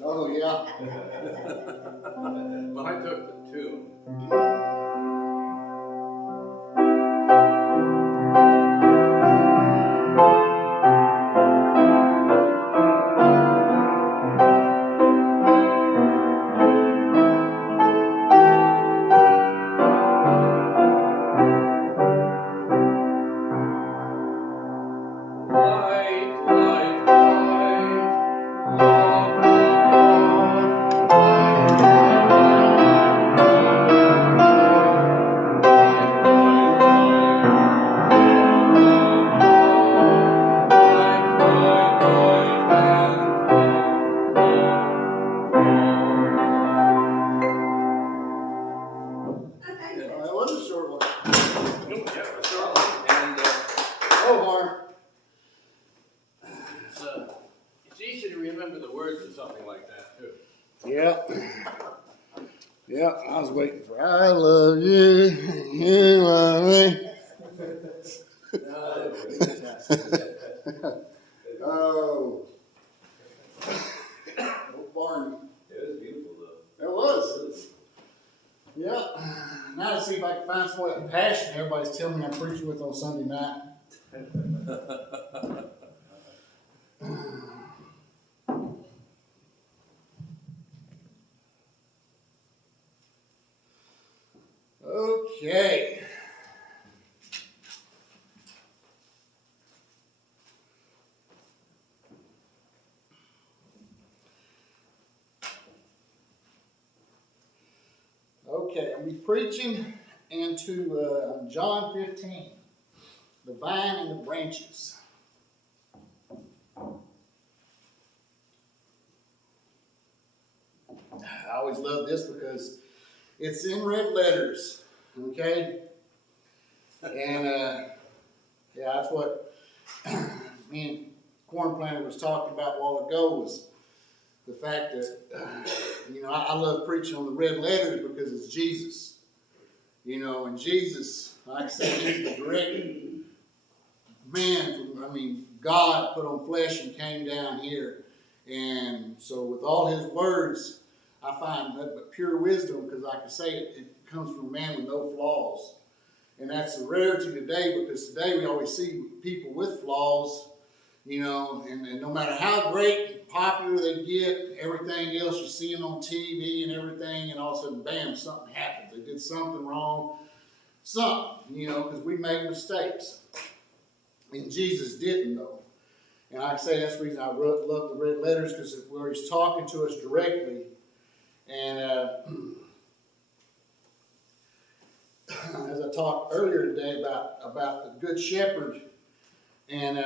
Oh, yeah. Well, I took the two. That was a short one. And Oh, Harm. it's easy to remember the words of something like that, too. Yeah. Yeah, I was waiting for I love you, you love me. Oh. Oh, Barney. It was beautiful though. It was. Yeah. Now to see if I can find some of that passion everybody's telling me I'm preaching with on Sunday night. Okay. Okay, I'll be preaching into John 15, the vine and the branches. I always love this because it's in red letters, okay? And yeah, that's what me and Corn Planter was talking about a while ago, was the fact that, I love preaching on the red letters because it's Jesus. And Jesus, like I said, he's the direct man, God put on flesh and came down here. And so with all his words, I find that but pure wisdom, because like I say, it comes from a man with no flaws. And that's a rarity today, because today we always see people with flaws, and no matter how great and popular they get, everything else you see them on TV and everything, and all of a sudden, bam, something happens. They did something wrong, because we make mistakes. And Jesus didn't, though. And like I say, that's the reason I love the red letters, because where he's talking to us directly. And as I talked earlier today about the good shepherd, and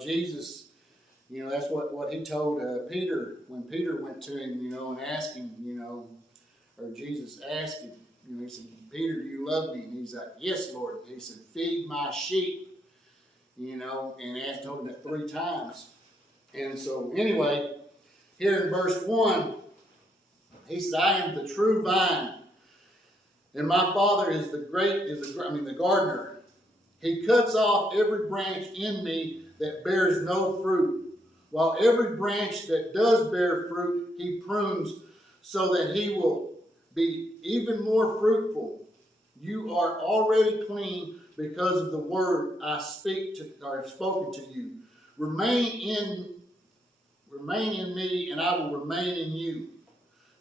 Jesus, that's what he told Peter when Peter went to him, and asked him, or Jesus asked him, he said, Peter, do you love me? And he's like, yes, Lord. He said, feed my sheep, and told him that 3 times. And so anyway, here in verse 1, he said, I am the true vine, and my Father is the gardener. He cuts off every branch in me that bears no fruit, while every branch that does bear fruit, he prunes so that he will be even more fruitful. You are already clean because of the word I have spoken to you. Remain in me, and I will remain in you.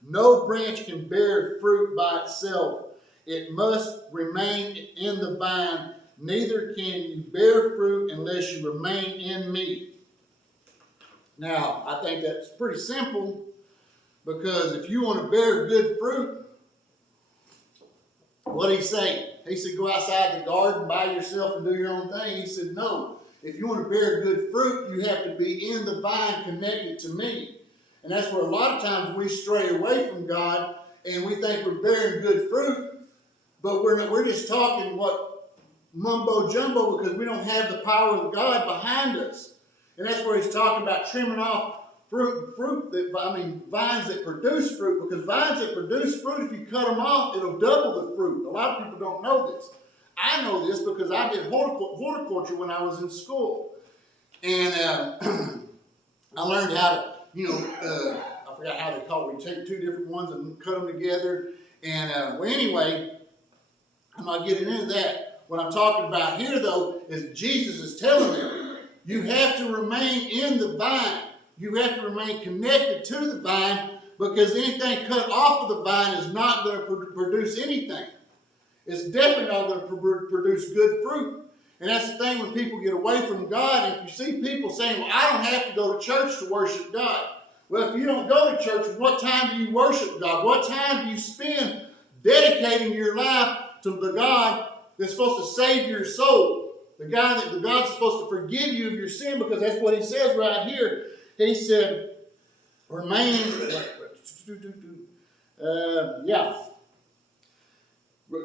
No branch can bear fruit by itself. It must remain in the vine. Neither can you bear fruit unless you remain in me. Now, I think that's pretty simple, because if you want to bear good fruit, what did he say? He said, go outside the garden by yourself and do your own thing. He said, no. If you want to bear good fruit, you have to be in the vine, connected to me. And that's where a lot of times we stray away from God, and we think we're bearing good fruit, but we're just talking mumbo jumbo, because we don't have the power of God behind us. And that's where he's talking about trimming off vines that produce fruit, because vines that produce fruit, if you cut them off, it'll double the fruit. A lot of people don't know this. I know this because I did horticulture when I was in school. And I learned how to, I forgot how they call it. We take two different ones and cut them together. And well, anyway, I'm not getting into that. What I'm talking about here, though, is Jesus is telling them, you have to remain in the vine. You have to remain connected to the vine, because anything cut off of the vine is not going to produce anything. It's definitely not going to produce good fruit. And that's the thing when people get away from God. And you see people saying, well, I don't have to go to church to worship God. Well, if you don't go to church, what time do you worship God? What time do you spend dedicating your life to the God that's supposed to save your soul? The God's supposed to forgive you of your sin, because that's what he says right here. He said, remain,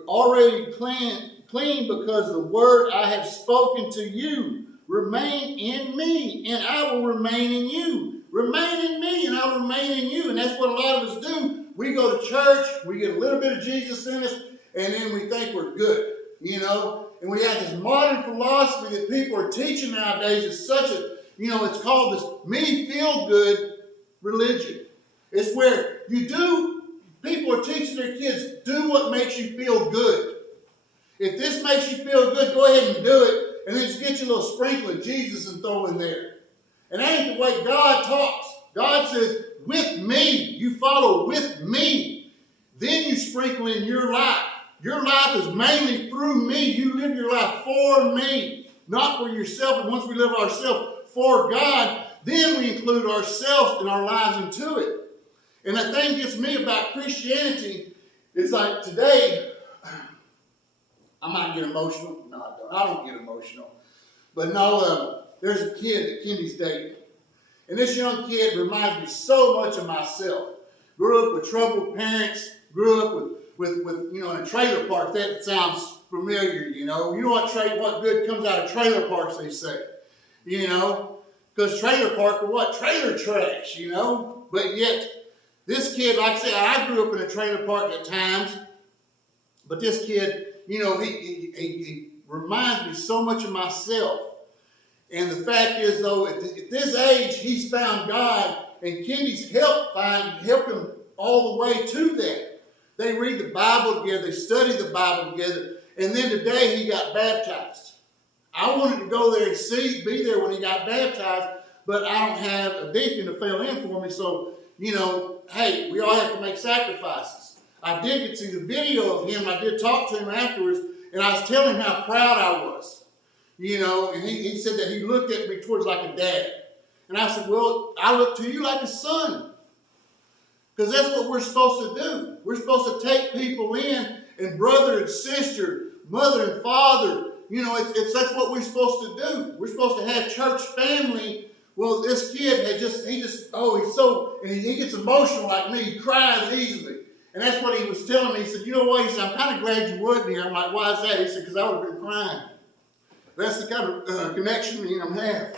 already clean because the word I have spoken to you. Remain in me, and I will remain in you. Remain in me, and I will remain in you. And that's what a lot of us do. We go to church, we get a little bit of Jesus in us, and then we think we're good, And we have this modern philosophy that people are teaching nowadays. It's such a, it's called this me feel good religion. It's where people are teaching their kids, do what makes you feel good. If this makes you feel good, go ahead and do it. And then just get you a little sprinkle of Jesus and throw in there. And that ain't the way God talks. God says, with me, you follow with me. Then you sprinkle in your life. Your life is mainly through me. You live your life for me, not for yourself. And once we live ourselves for God, then we include ourselves and our lives into it. And the thing gets me about Christianity is like today, I might get emotional. No, I don't. I don't get emotional. But no, there's a kid that Kenny's dating. And this young kid reminds me so much of myself. Grew up with troubled parents. Grew up with in a trailer park. That sounds familiar, You know what good comes out of trailer parks, they say. Because trailer park are what? Trailer trash, But yet, this kid, like I said, I grew up in a trailer park at times. But this kid, he reminds me so much of myself. And the fact is, though, at this age, he's found God, and Kenny's helped him all the way to that. They read the Bible together, they study the Bible together, and then today he got baptized. I wanted to go there and be there when he got baptized, but I don't have a deacon to fill in for me, so, hey, we all have to make sacrifices. I did get to see the video of him. I did talk to him afterwards, and I was telling him how proud I was. And he said that he looked at me towards like a dad. And I said, well, I look to you like a son. Because that's what we're supposed to do. We're supposed to take people in, and brother and sister, mother and father, that's what we're supposed to do. We're supposed to have church family. Well, this kid he gets emotional like me. He cries easily. And that's what he was telling me. He said, you know what? He said, I'm kind of glad you wasn't here. I'm like, why is that? He said, because I would have been crying. That's the kind of connection me and him have.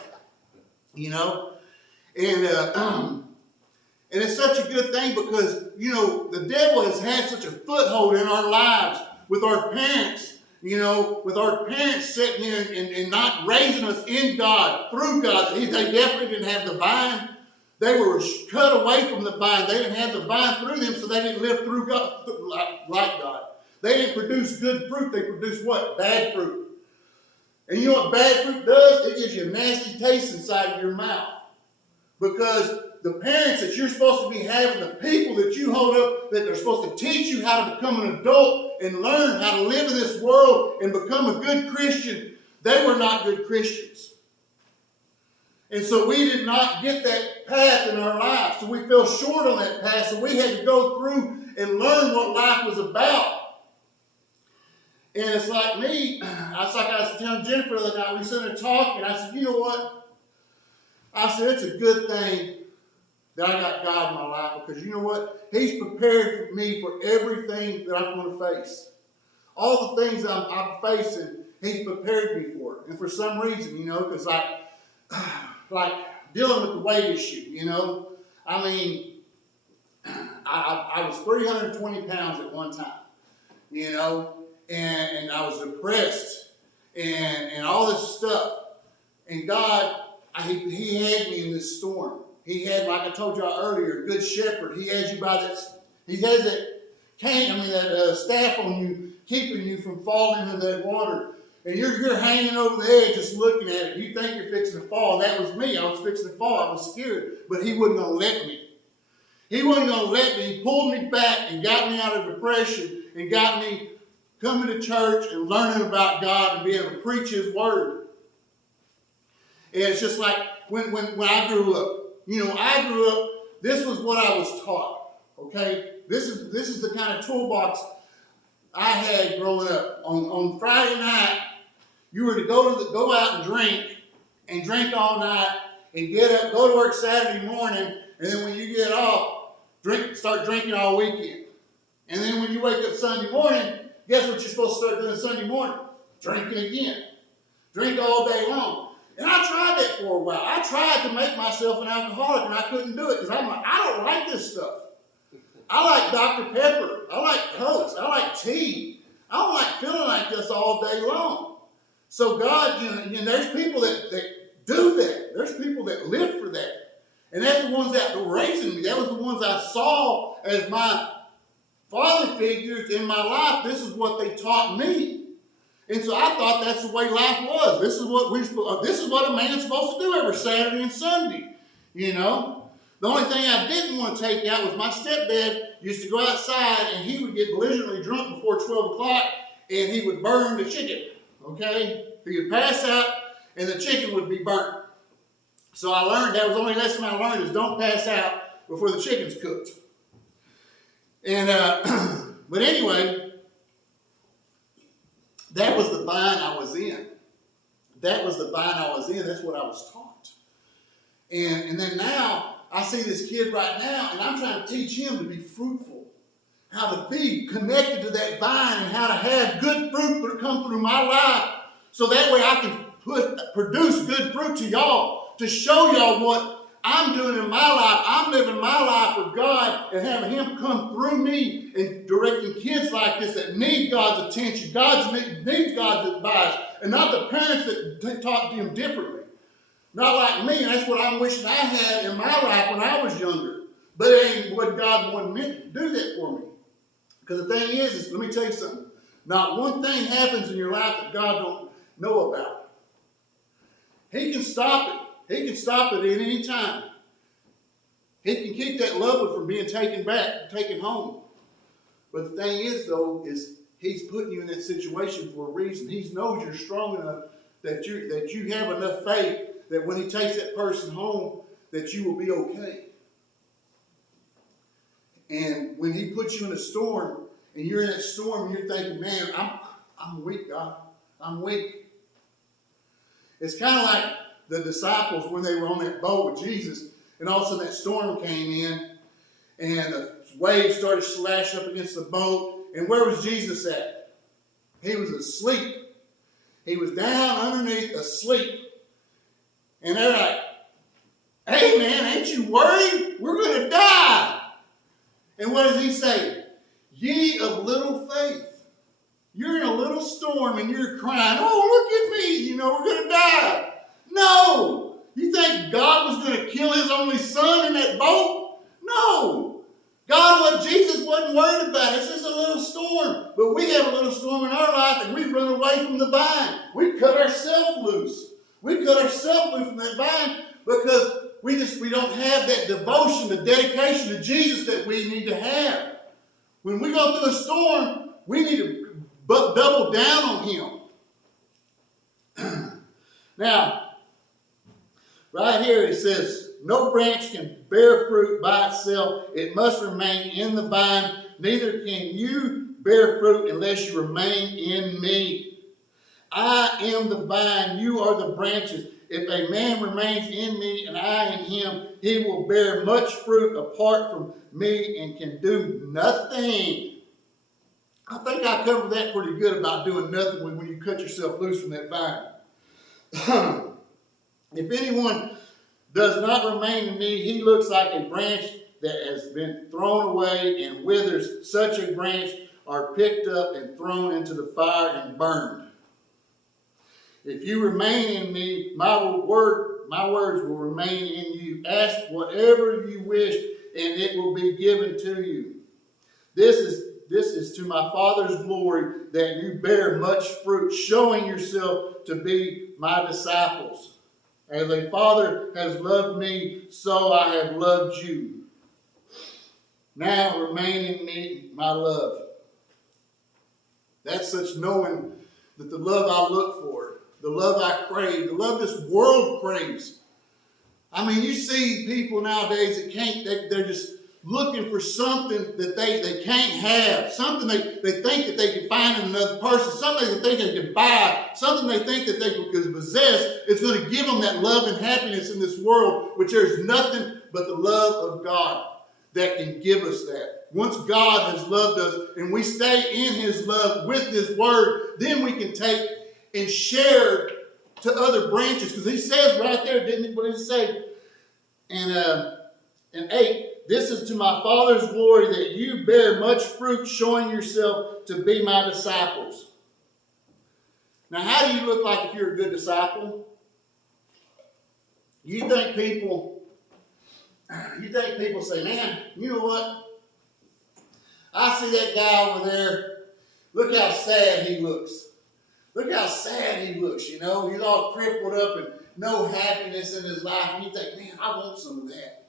And it's such a good thing because, the devil has had such a foothold in our lives with our parents, with our parents sitting here and not raising us in God, through God. They definitely didn't have the vine. They were cut away from the vine. They didn't have the vine through them, so they didn't live through God like God. They didn't produce good fruit. They produced what? Bad fruit. And you know what bad fruit does? It gives you a nasty taste inside of your mouth. Because the parents that you're supposed to be having, the people that you hold up, that are supposed to teach you how to become an adult and learn how to live in this world and become a good Christian, they were not good Christians. And so we did not get that path in our life. So we fell short on that path. So we had to go through and learn what life was about. And it's like me, I was telling Jennifer the other night, we were sitting there talking, I said, you know what? I said, it's a good thing that I got God in my life, because you know what? He's prepared me for everything that I'm going to face. All the things I'm facing, He's prepared me for. And for some reason, because like dealing with the weight issue, I mean, I was 320 pounds at one time, and I was depressed and all this stuff. And God, He had me in this storm. He had, like I told y'all earlier, a good shepherd. He has you by that, he has that cane, that staff on you, keeping you from falling into that water. And you're hanging over the edge just looking at it. You think you're fixing to fall. That was me. I was fixing to fall. I was scared. But he wasn't going to let me. He wasn't going to let me. He pulled me back and got me out of depression and got me coming to church and learning about God and being able to preach His Word. And it's just like when I grew up. I grew up, this was what I was taught. Okay? This is the kind of toolbox I had growing up. On Friday night, you were to go out and drink all night, and get up, go to work Saturday morning, and then when you get off, start drinking all weekend. And then when you wake up Sunday morning, guess what you're supposed to start doing Sunday morning? Drinking again. Drink all day long. And I tried that for a while. I tried to make myself an alcoholic, and I couldn't do it because I'm like, I don't like this stuff. I like Dr. Pepper. I like Cokes. I like tea. I don't like feeling like this all day long. So God, there's people that do that. There's people that live for that. And that's the ones that were raising me. That was the ones I saw as my father figures in my life. This is what they taught me. And so I thought that's the way life was. This is what a man's supposed to do every Saturday and Sunday. The only thing I didn't want to take out was my stepdad used to go outside and he would get belligerently drunk before 12 o'clock and he would burn the chicken. Okay? He would pass out and the chicken would be burnt. So I learned, that was the only lesson I learned, is don't pass out before the chicken's cooked. And, but anyway, that was the vine I was in. That's what I was taught. And then now, I see this kid right now, and I'm trying to teach him to be fruitful. How to be connected to that vine and how to have good fruit that come through my life. So that way I can produce good fruit to y'all. To show y'all what I'm doing in my life. I'm living my life for God and having Him come through me and directing kids like this that need God's attention, need God's advice, and not the parents that taught them differently. Not like me, and that's what I'm wishing I had in my life when I was younger. But it ain't what God wanted me to do that for me. Because the thing is, let me tell you something. Not one thing happens in your life that God don't know about. He can stop it. He can stop it at any time. He can keep that loved one from being taken back, taken home. But the thing is, though, is He's putting you in that situation for a reason. He knows you're strong enough that you have enough faith that when He takes that person home, that you will be okay. And when He puts you in a storm, and you're in that storm, and you're thinking, man, I'm weak, God. I'm weak. It's kind of like the disciples when they were on that boat with Jesus, and all of a sudden that storm came in, and the waves started slashing up against the boat. And where was Jesus at? He was asleep. He was down underneath asleep. And they're like, hey man, ain't you worried? We're going to die. And what does He say? Ye of little faith. You're in a little storm and you're crying, oh, look at me, we're going to die. No! You think God was going to kill His only Son in that boat? No! Jesus wasn't worried about it. It's just a little storm. But we have a little storm in our life and we run away from the vine. We cut ourselves loose. We cut ourselves loose from that vine because we don't have that devotion, the dedication to Jesus that we need to have. When we go through a storm, we need to double down on Him. Now, right here it says, no branch can bear fruit by itself. It must remain in the vine. Neither can you bear fruit unless you remain in me. I am the vine, you are the branches. If a man remains in me and I in him, he will bear much fruit apart from me and can do nothing. I think I covered that pretty good about doing nothing when you cut yourself loose from that vine. If anyone does not remain in me, he looks like a branch that has been thrown away and withers. Such a branch are picked up and thrown into the fire and burned. If you remain in me, my words will remain in you. ask whatever you wish, and it will be given to you. This is to my Father's glory, that you bear much fruit, showing yourself to be my disciples. As a Father has loved me, so I have loved you. Now remain in me, my love. That's such knowing that the love I look for, the love I crave, the love this world craves. I mean, you see people nowadays that they're just looking for something that they can't have, something they think that they can find in another person, something they think they can buy, something they think that they can possess is going to give them that love and happiness in this world, which there's nothing but the love of God that can give us that. Once God has loved us and we stay in his love with his word, then we can take and share to other branches. Because he says right there, didn't he? What did he say? In 8, this is to my Father's glory, that you bear much fruit, showing yourself to be my disciples. Now, how do you look like if you're a good disciple? You think people say, man, you know what? I see that guy over there. Look how sad he looks. Look how sad he looks, you know. He's all crippled up and no happiness in his life. And you think, man, I want some of that.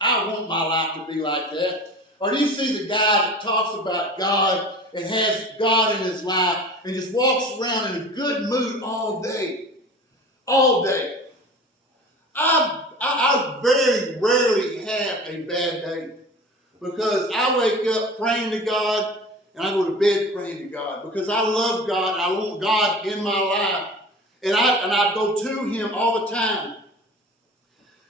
I want my life to be like that. Or do you see the guy that talks about God and has God in his life and just walks around in a good mood all day? All day. I very rarely have a bad day, because I wake up praying to God and I go to bed praying to God, because I love God. I want God in my life, and I go to him all the time.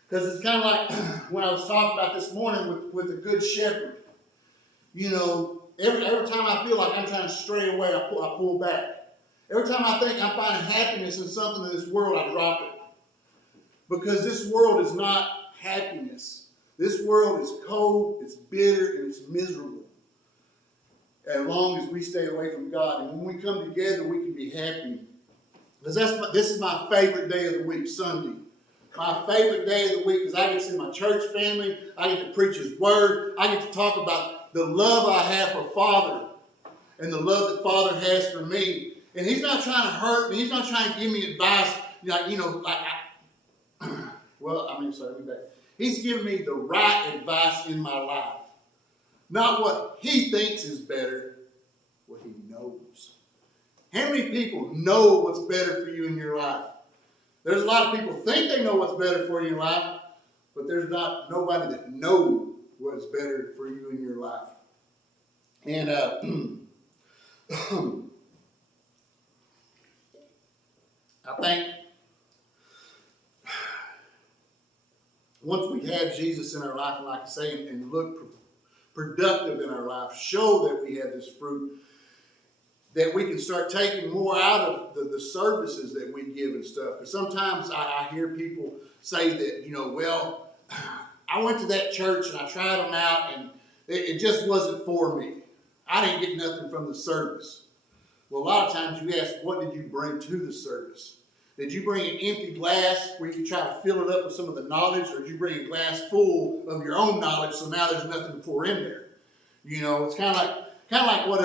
Because it's kind of like when I was talking about this morning with the Good Shepherd. You know, every time I feel like I'm trying to stray away, I pull back. Every time I think I'm finding happiness in something in this world, I drop it. Because this world is not happiness. This world is cold, it's bitter, and it's miserable. As long as we stay away from God. And when we come together, we can be happy. Because this is my favorite day of the week, Sunday. My favorite day of the week, because I get to see my church family. I get to preach his word. I get to talk about the love I have for Father and the love that Father has for me. And he's not trying to hurt me. He's not trying to give me advice. He's giving me the right advice in my life. Not what he thinks is better, what he knows. How many people know what's better for you in your life? There's a lot of people think they know what's better for you in life, but there's nobody that knows what's better for you in your life. And I think once we have Jesus in our life, and like I say, and look productive in our life, show that we have this fruit, that we can start taking more out of the services that we give and stuff. Because sometimes I hear people say that, well, I went to that church and I tried them out and it just wasn't for me. I didn't get nothing from the service. Well, a lot of times you ask, what did you bring to the service? Did you bring an empty glass where you could try to fill it up with some of the knowledge, or did you bring a glass full of your own knowledge so now there's nothing to pour in there? It's kind of like what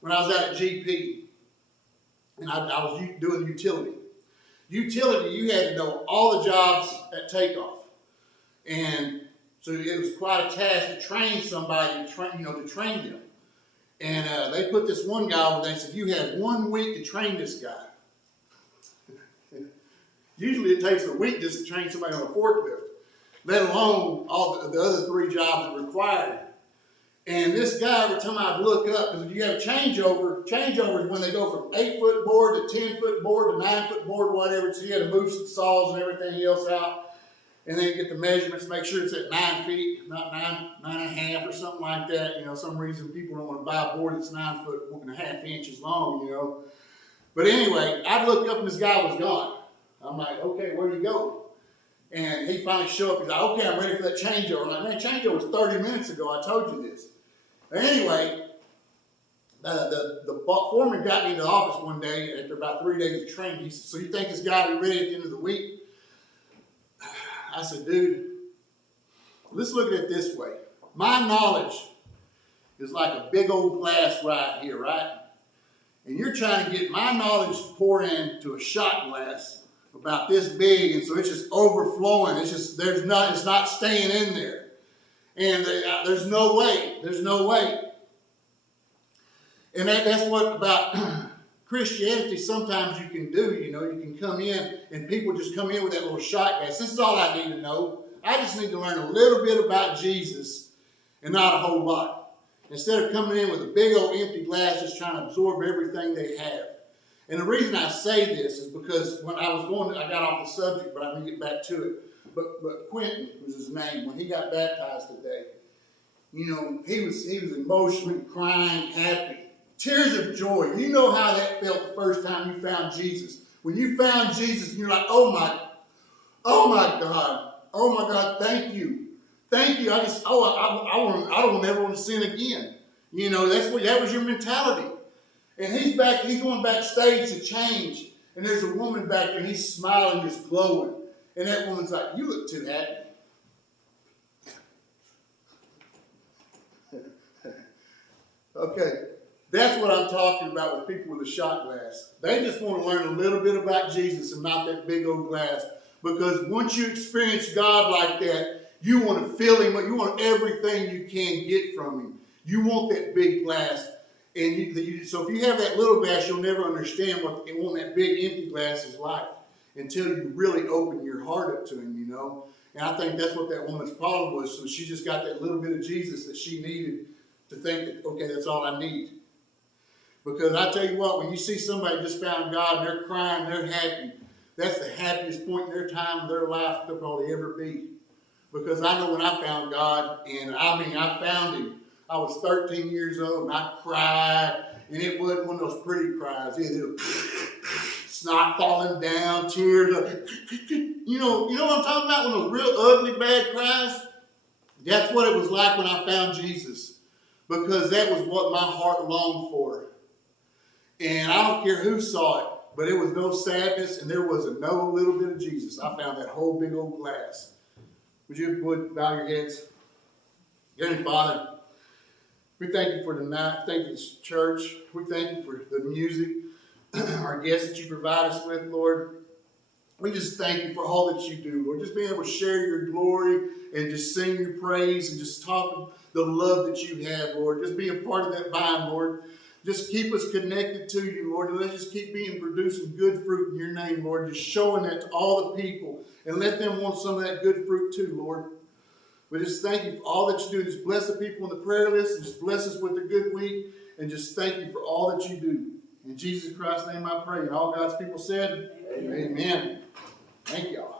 when I was out at GP and I was doing utility. Utility, you had to know all the jobs at takeoff, and so it was quite a task to train somebody to train them. And they put this one guy over there and said, you have 1 week to train this guy. Usually it takes a week just to train somebody on a forklift, let alone all the other 3 jobs that are required. And this guy, every time I'd look up, because if you have a changeover is when they go from 8-foot board to 10-foot board to 9-foot board, whatever. So you had to move some saws and everything else out, and then get the measurements, make sure it's at 9 feet, not 9.5 or something like that. Some reason people don't want to buy a board that's 9.5 inches long. But anyway, I'd look up and this guy was gone. I'm like, okay, where'd he go? And he finally showed up. He's like, okay, I'm ready for that changeover. I'm like, man, changeover was 30 minutes ago. I told you this. But anyway, the foreman got me into the office one day after about 3 days of training. He said, so you think this guy will be ready at the end of the week? I said, dude, let's look at it this way. My knowledge is like a big old glass right here, right? And you're trying to get my knowledge poured into a shot glass about this big, and so it's just overflowing. It's not staying in there. And there's no way. There's no way. And that's what about Christianity sometimes you can do. You know, you can come in and people just come in with that little shot glass. This is all I need to know. I just need to learn a little bit about Jesus and not a whole lot. Instead of coming in with a big old empty glass just trying to absorb everything they have. And the reason I say this is because when I got off the subject, but I'm going to get back to it. But Quentin was his name. When he got baptized today, you know, he was emotionally crying, happy. Tears of joy. You know how that felt the first time you found Jesus. When you found Jesus, you're like, oh my God, thank you. Thank you. I don't ever want to sin again. You know, that was your mentality. And he's going backstage to change. And there's a woman back there, and he's smiling, just glowing. And that woman's like, you look too happy. Okay, that's what I'm talking about with people with a shot glass. They just want to learn a little bit about Jesus and not that big old glass. Because once you experience God like that, you want to feel Him. You want everything you can get from Him. You want that big glass. And so if you have that little glass, you'll never understand what that big empty glass is like until you really open your heart up to Him, you know. And I think that's what that woman's problem was. So she just got that little bit of Jesus that she needed to think that, okay, that's all I need. Because I tell you what, when you see somebody just found God and they're crying, they're happy, that's the happiest point in their time of their life they'll probably ever be. Because I know when I found God, and I found Him, I was 13 years old and I cried, and it wasn't one of those pretty cries. It was snot falling down, tears. You know what I'm talking about? One of those real ugly, bad cries. That's what it was like when I found Jesus, because that was what my heart longed for. And I don't care who saw it, but it was no sadness, and there was no little bit of Jesus. I found that whole big old glass. Would you bow your heads? Heavenly Father, we thank you for tonight. Thank you for this church. We thank you for the music, our guests that you provide us with, Lord. We just thank you for all that you do, Lord. Just being able to share your glory and just sing your praise and just talk the love that you have, Lord. Just be a part of that vine, Lord. Just keep us connected to you, Lord. And let's just keep producing good fruit in your name, Lord. Just showing that to all the people. And let them want some of that good fruit too, Lord. We just thank you for all that you do. Just bless the people on the prayer list and just bless us with a good week. And just thank you for all that you do. In Jesus Christ's name I pray. And all God's people said, Amen. Thank y'all.